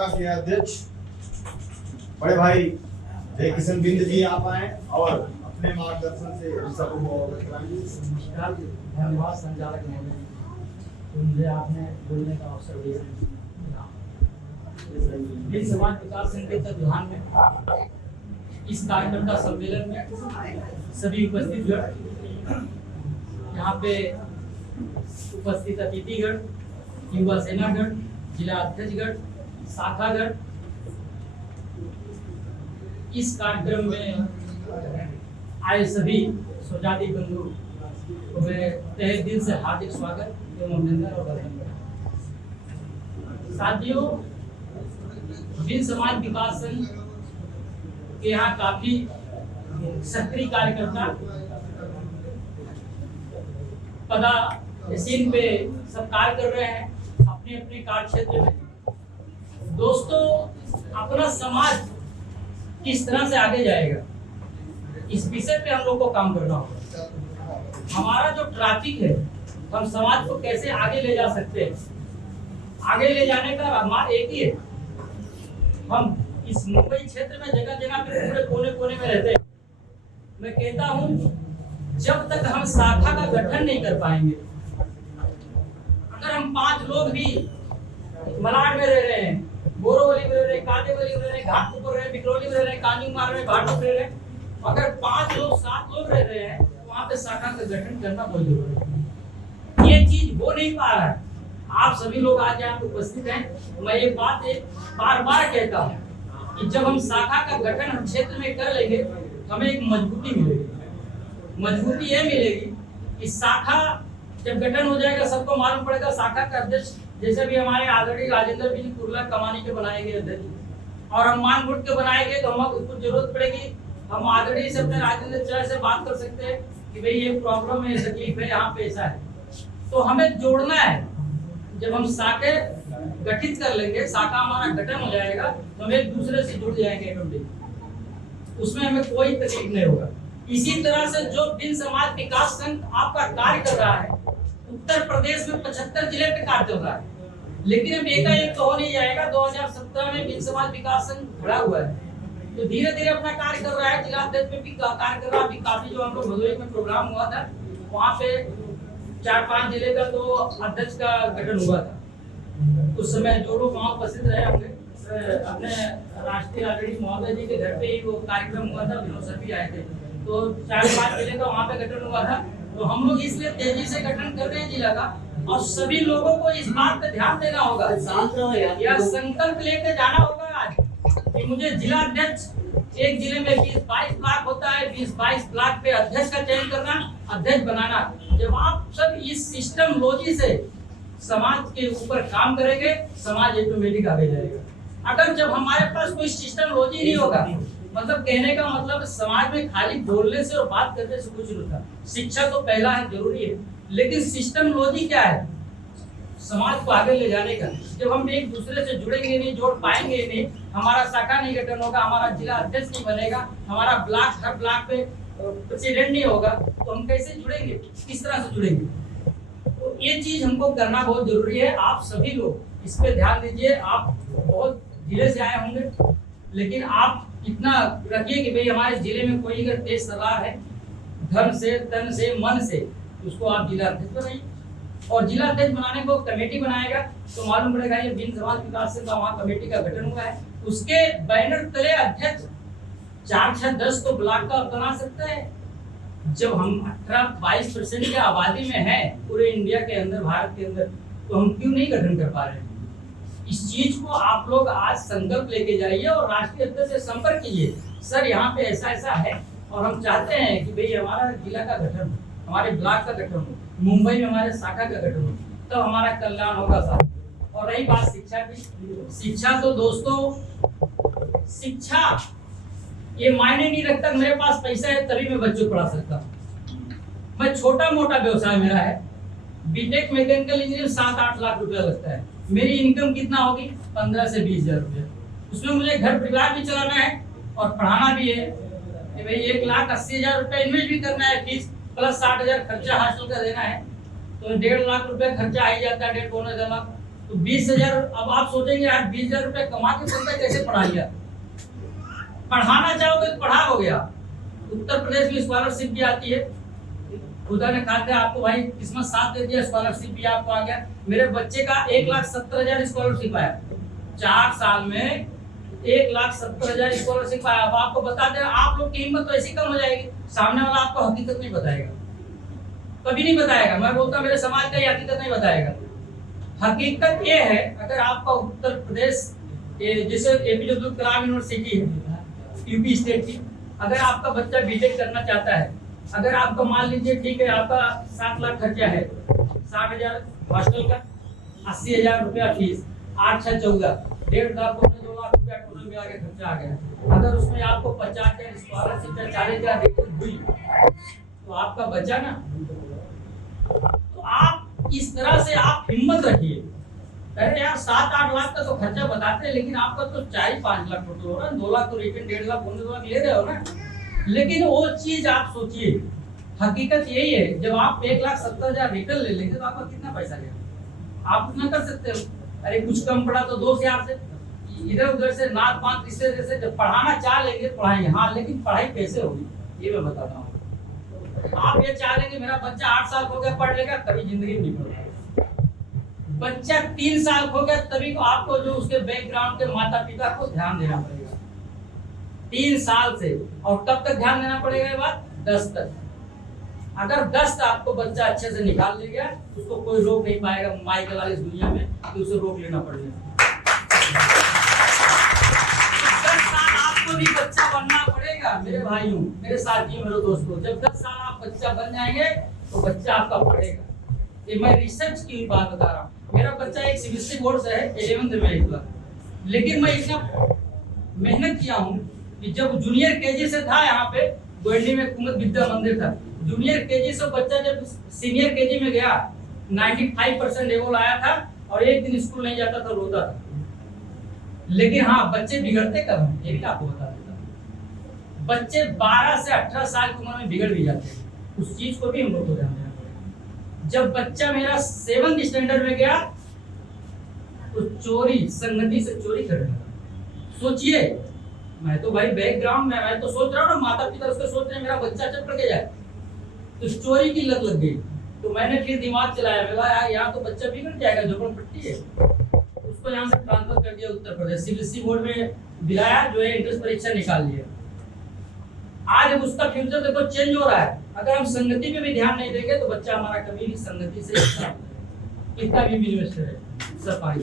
शाखा के अध्यक्ष बड़े भाई जय किशन बिंद जी आप आए और अपने मार्गदर्शन से हम सबको अवगत कराएंगे। नमस्कार, धन्यवाद संचालक महोदय, मुझे आपने बोलने का अवसर दिया। भिन्न समाज विकास संघ के तत्वाधान में इस कार्यकर्ता सम्मेलन में सभी उपस्थित गण, यहाँ पे उपस्थित अतिथिगण, युवा सेनागण, जिला अध्यक्षगण, शाखागण, इस कार्यक्रम में आए सभी स्वजाति बंधु को मैं तहे दिल से हार्दिक स्वागत एवं अभिनंदन और बधाई देता हूं। साथियों, भिन्न समाज विकास संघ के यहाँ काफी सक्रिय कार्यकर्ता पदासीन पे सब कार्य कर रहे हैं अपने अपने कार्य क्षेत्र में। दोस्तों, अपना समाज किस तरह से आगे जाएगा, इस विषय पे हम लोग को काम करना होगा। हमारा जो ट्रैफिक है, हम समाज को कैसे आगे ले जा सकते हैं, आगे ले जाने का हमारा एक ही है। हम इस मुंबई क्षेत्र में जगह जगह पे पूरे कोने कोने में रहते हैं। मैं कहता हूं, जब तक हम शाखा का गठन नहीं कर पाएंगे, अगर हम 5 लोग भी मलाड में रह रहे हैं, बोरोवली में रह रहे हैं, कांदेवली में रह रहे हैं, घाटपुर रह रहे हैं, बिकरौली में रह रहे हैं, कांजूमार में, भाटू में रह रहे हैं, अगर 5 लोग 7 लोग रह रहे हैं, तो वहां पे शाखा का गठन करना बहुत जरूरी है। ये चीज हो नहीं पा रहा है। आप सभी लोग आज यहाँ उपस्थित हैं। मैं ये बात बार बार कहता हूँ कि जब हम शाखा का गठन हम क्षेत्र में कर लेंगे, तो हमें एक मजबूती मिलेगी। मजबूती ये मिलेगी कि शाखा जब गठन हो जाएगा, सबको मालूम पड़ेगा शाखा का अध्यक्ष, जैसे भी हमारे आदरणीय राजेंद्र जी कुर्ला कमानी के बनाए गए अध्यक्ष, और हम मान गुट के बनाएंगे तो हमको कुछ जरूरत पड़ेगी, हम आदरणीय से अपने राजेंद्र चाय से बात कर सकते हैं कि भाई ये प्रॉब्लम है, तकलीफ है, यहाँ पे ऐसा है। तो हमें जोड़ना है। जब हम शाखा गठित कर लेंगे, शाखा हमारा गठन हो जाएगा, तो हम एक दूसरे से जुड़ जाएंगे, उसमें हमें कोई तकलीफ नहीं होगा। इसी तरह से जो भिन्न समाज विकास संघ आपका कार्य कर रहा है, उत्तर प्रदेश में 75 जिले पे कार्य चल रहा है, लेकिन अब एकाएक तो हो नहीं जाएगा। 2017 में भिन्न समाज विकास संघ खड़ा हुआ है, तो धीरे धीरे अपना कार्य कर रहा है। जिला अध्यक्ष में भी कार्य कर रहा है। अभी काफी जो हम लोग भदोही में प्रोग्राम हुआ था, वहाँ पे 4-5 जिले का तो अध्यक्ष का गठन हुआ था। उस समय जो लोग वहाँ उपस्थित रहे होंगे, अपने राष्ट्रीय आदरणीय महोदय जी के घर पे ही वो कार्यक्रम हुआ था, विनोद सर भी आए थे। तो 4-5 जिले का वहाँ पे गठन हुआ था। तो हम लोग इसलिए तेजी से गठन कर रहे हैं जिला का, और सभी लोगों को इस बात पे ध्यान देना होगा, या संकल्प लेकर जाना होगा आज कि मुझे जिला अध्यक्ष, एक जिले में 20-22 ब्लॉक होता है, 20-22 ब्लॉक पे अध्यक्ष का चयन करना, अध्यक्ष बनाना। जब आप सब इस सिस्टमोलॉजी से समाज के ऊपर काम करेंगे, समाज ऑटोमेटिक आगे जाएगा। अगर जब हमारे पास कोई सिस्टमोलॉजी नहीं होगा, मतलब कहने का मतलब समाज में खाली बोलने से और बात करने से कुछ नहीं होता। शिक्षा तो पहला है, जरूरी है, लेकिन सिस्टमोलॉजी क्या है समाज को आगे ले जाने का। जब हम एक दूसरे से जुड़ेंगे नहीं, जोड़ पाएंगे नहीं, हमारा शाखा नहीं गठन होगा, हमारा जिला अध्यक्ष नहीं बनेगा, हमारा ब्लॉक, हर ब्लॉक पे प्रेसिडेंट नहीं होगा, तो हम कैसे जुड़ेंगे, किस तरह से जुड़ेंगे। तो ये चीज हमको करना बहुत जरूरी है। आप सभी लोग इस पे ध्यान दीजिए। आप बहुत जिले से आए होंगे, लेकिन आप इतना रखिए कि भाई हमारे जिले में कोई अगर तेज सलाह है, धन से, तन से, मन से, उसको आप जिला अध्यक्ष बनाइए। और जिला अध्यक्ष बनाने को कमेटी बनाएगा, तो मालूम पड़ेगा ये भिन्न समाज विकास संघ का वहाँ कमेटी का गठन हुआ है। उसके बैनर तले अध्यक्ष 4-6-10 तो ब्लॉक का बना सकता है। जब हम 18-22% की आबादी में है पूरे इंडिया के अंदर, भारत के अंदर, तो हम क्यों नहीं गठन कर पा रहे हैं। इस चीज को आप लोग आज संकल्प लेके जाइए और राष्ट्रीय अध्यक्ष से संपर्क कीजिए, सर यहाँ पे ऐसा ऐसा है और हम चाहते हैं कि भाई हमारा जिला का गठन हो, हमारे ब्लॉक का गठन हो, मुंबई में हमारे शाखा का गठन हो, तब तो हमारा कल्याण होगा साहब। और रही बात शिक्षा की, शिक्षा तो दोस्तों, शिक्षा ये मायने नहीं रखता मेरे पास पैसा है तभी मैं बच्चों को पढ़ा सकता हूँ। मैं छोटा मोटा व्यवसाय मेरा है, बीटेक मैकेनिकल इंजीनियर 7-8 लाख रुपया लगता है। मेरी इनकम कितना होगी, 15 से 20 हजार रुपया। उसमें मुझे घर परिवार भी चलाना है और पढ़ाना भी है। भाई 1,80,000 रुपया इन्वेस्ट भी करना है, फीस प्लस 60,000 खर्चा हॉस्टल का देना है, तो 1.5 लाख रुपया खर्चा आ ही जाता है, 1.5-2 लाख। तो 20,000, अब आप सोचेंगे यार 20,000 रुपये कमा के बंदा कैसे पढ़ा लिया। पढ़ाना चाहोगे तो पढ़ा हो गया। उत्तर प्रदेश में स्कॉलरशिप भी आती है, खुदा ने खाते आपको भाई किस्मत साथ दे दिया, स्कॉलरशिप भी आपको आ गया। मेरे बच्चे का 1,70,000 स्कॉलरशिप आया 4 साल में, 1,70,000 स्कॉलरशिप आया। अब आपको बता दें, आप लोग की हिम्मत तो ऐसी कम हो जाएगी, सामने वाला आपको हकीकत नहीं बताएगा, कभी नहीं बताएगा। मैं बोलता मेरे समाज का ये हकीकत नहीं बताएगा। हकीकत ये है, अगर आपका उत्तर प्रदेश जैसे एपीजे अब्दुल कलाम यूनिवर्सिटी है यूपी स्टेट की, अगर आपका बच्चा बीटेक करना चाहता है, अगर आपका मान लीजिए ठीक है आपका 7 लाख खर्चा है, 60,000 हॉस्टल का, 80,000 रुपया फीस, 8 6 14, 1.5 लाख 2 लाख रुपया टोटल मिला के खर्चा आ गया। अगर उसमें आपको 50,000 स्कॉलरशिप या 40,000 रेटिंग हुई तो आपका बचा ना। तो आप इस तरह से आप हिम्मत रखिए। अरे यार 7-8 लाख का तो खर्चा बताते हैं, लेकिन आपका तो 4-5 लाख टोटल हो रहा है, 2 लाख तो रिटर्न, 1.5 लाख 2 लाख ले रहे हो ना। लेकिन वो चीज आप सोचिए, हकीकत यही है, जब आप 1,70,000 रिटर्न ले लेंगे तो आपका कितना पैसा गया, आप उतना कर सकते हो। अरे कुछ कम पड़ा तो 2,000 से इधर उधर से नाक पांच रिश्ते से जब पढ़ाना चाह लेंगे पढ़ाएंगे, हाँ, लेकिन पढ़ाई कैसे होगी ये मैं बताता हूँ। आप ये चाह लेंगे मेरा बच्चा 8 साल हो गया पढ़ लेगा, कभी जिंदगी में नहीं पढ़ेगा। बच्चा 3 साल हो गया तभी को आपको जो उसके बैकग्राउंड के माता पिता को ध्यान देना पड़ेगा 3 साल से। और कब तक ध्यान देना पड़ेगा ये बात? 10 तक। अगर 10 आपको बच्चा अच्छे से निकाल ले गया, उसको कोई रोक नहीं पाएगा माइकल वाली इस दुनिया में कि उसे रोक लेना पड़ेगा। 10 साल आपको भी बच्चा बनना पड़ेगा मेरे भाइयों, मेरे साथियों, मेरे दोस्तों। जब 10 साल आप बच्चा बन जाएंगे तो बच्चा आपका पढ़ेगा। ये मैं रिसर्च की बात बता रहा हूँ। मेरा बच्चा एक सीबीएसई बोर्ड से है 11th में इस बार, लेकिन मैं इतना मेहनत किया हूँ कि जब जूनियर केजी से था यहाँ पे गोयडी में कुमुद विद्या मंदिर था, जूनियर केजी से बच्चा जब सीनियर केजी में गया 95% लेवल आया था और एक दिन स्कूल नहीं जाता था, रोता था। लेकिन हाँ, बच्चे बिगड़ते कब हैं ये भी आपको बता देता हूँ। बच्चे 12 से 18 साल की उम्र में बिगड़ भी जाते हैं, उस चीज को भी हम लोग को ध्यान देना पड़ेगा। जब बच्चा मेरा 7th स्टैंडर्ड में गया तो चोरी, संगति से चोरी करने लगा। सोचिए, मैं तो भाई बैकग्राउंड में, मैं तो सोच रहा हूँ ना, माता पिता उसको सोच रहे हैं मेरा बच्चा जब पढ़ के जाए, तो चोरी की लत लग गई। तो मैंने फिर दिमाग चलाया, बोला यार यहाँ तो बच्चा बिगड़ जाएगा, झोपड़पट्टी है, उसको यहाँ से ट्रांसफर कर दिया उत्तर प्रदेश, सीबीएसई बोर्ड में दिलाया, जो है एंट्रेंस परीक्षा निकाल लिया। आज उसका फ्यूचर देखो चेंज हो रहा है। अगर हम संगति पे भी ध्यान नहीं देंगे तो बच्चा हमारा कभी भी संगति से कितना भी बिजनेस है सरकारी।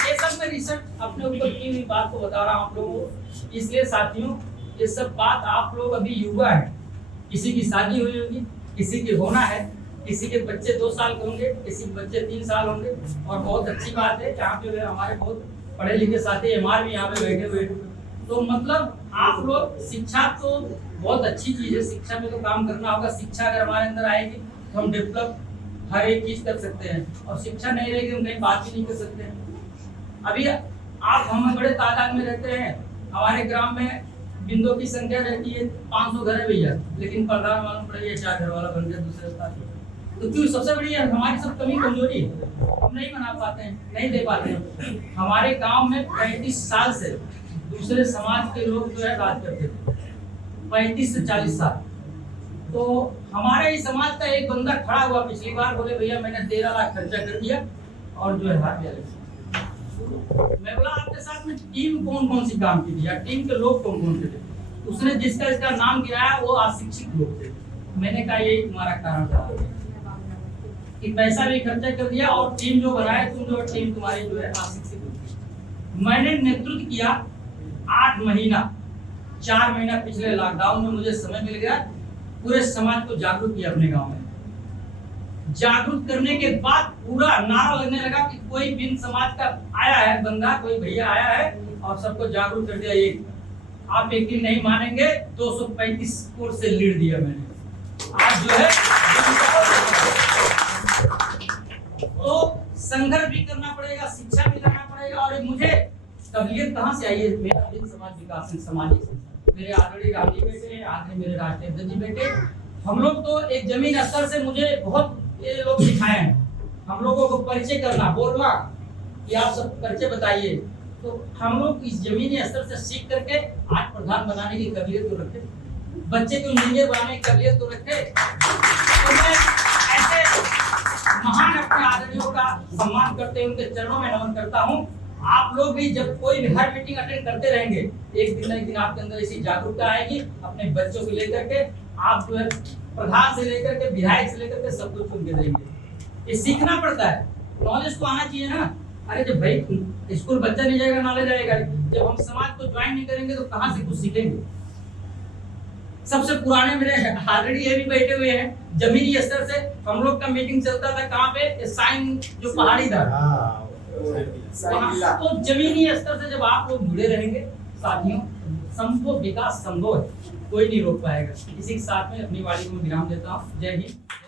ये सब मैं रिसर्च अपने ऊपर की हुई बात को बता रहा हूँ आप लोगों को। इसलिए साथियों, ये सब बात आप लोग अभी युवा है, किसी की शादी हुई होगी, किसी की होना है, किसी के बच्चे 2 साल के होंगे, किसी के बच्चे 3 साल होंगे। और बहुत अच्छी बात है यहाँ पे हमारे बहुत पढ़े लिखे साथी एमआर भी यहाँ पे बैठे हुए। तो मतलब आप लोग, शिक्षा तो बहुत अच्छी चीज है, शिक्षा में तो काम करना होगा। शिक्षा अगर हमारे अंदर आएगी तो हम डेवलप हर एक चीज कर सकते हैं, और शिक्षा नहीं रहेगी हम कहीं बात भी नहीं कर सकते हैं। अभी आप हम बड़े तादाद में रहते हैं, हमारे ग्राम में बिंदु की संख्या रहती है 500 घर है भैया, लेकिन प्रधान मालूम पड़ेगा 4 घर वाला बन गया दूसरे साथ। तो क्यों? सबसे बड़ी हमारी सब कमी कमजोरी है, हम नहीं बना पाते हैं, नहीं दे पाते हैं। हमारे गांव में 35 साल से दूसरे समाज के लोग जो है राज करते थे, 35 से 40 साल। तो हमारे इस समाज का एक बंदा खड़ा हुआ पिछली बार, बोले भैया मैंने 13 लाख खर्चा कर दिया और जो है हाथ गया। मैं बोला आपके साथ में टीम कौन कौन सी काम की थी या टीम के लोग कौन कौन से थे? उसने जिसका इसका नाम गिराया वो अशिक्षित लोग थे। मैंने कहा यही तुम्हारा कारण था कि पैसा भी खर्चा कर दिया और टीम जो बनाए तुम जो टीम तुम्हारी जो है अशिक्षित होगी। मैंने नेतृत्व किया 8 महीना, 4 महीना पिछले लॉकडाउन में मुझे समय मिल गया, पूरे समाज को जागरूक किया अपने गांव में। जागरूक करने के बाद पूरा नारा लगने लगा कि कोई बिन समाज का आया है बंदा, कोई भैया आया है और सबको जागरूक कर दिया। एक आप यकीन नहीं मानेंगे, 235 कोट से लीड दिया मैंने। आज जो है तो संघर्ष भी करना पड़ेगा, शिक्षा भी करना पड़ेगा। और मुझे काबिलियत कहाँ से आई है? मेरा बिन समाज विकास सामाजिक संस्था, मेरे आदरणीय गांधी बेटे हैं, आदरणीय मेरे राष्ट्रीय अध्यक्ष जी बेटे, हम लोग तो एक जमीन स्तर से मुझे बहुत ये लोग सिखाए हैं। हम लोगों को परिचय करना, बोलना कि आप सब परिचय बताइए, तो हम लोग इस जमीनी स्तर से सीख करके आज प्रधान बनाने की काबिलियत तो रखे, बच्चे को इंजीनियर बनाने की काबिलियत तो रखे। तो मैं ऐसे महान अपने आदरणियों का सम्मान करते हुए उनके चरणों में नमन करता हूँ। आप लोग भी जब कोई भी हर मीटिंग अटेंड करते रहेंगे, एक दिन न एक दिन आपके अंदर ऐसी जागरूकता आएगी, अपने बच्चों को लेकर के आप जो है प्रधान से लेकर के विधायक से लेकर के सब कुछ उनके देंगे। ये सीखना पड़ता है, नॉलेज तो आना चाहिए ना। अरे जब भाई स्कूल बच्चा नहीं जाएगा नॉलेज आएगा, जब हम समाज को ज्वाइन नहीं करेंगे तो कहाँ से कुछ सीखेंगे। सबसे पुराने मेरे ऑलरेडी ये भी बैठे हुए हैं, जमीनी स्तर से हम लोग का मीटिंग चलता था कहाँ पे, साइन जो पहाड़ी था, तो जमीनी स्तर से जब आप लोग जुड़े रहेंगे साथियों, संभव विकास संभव है, कोई नहीं रोक पाएगा। इसी के साथ में अपनी वाणी को विराम देता हूँ। जय हिंद।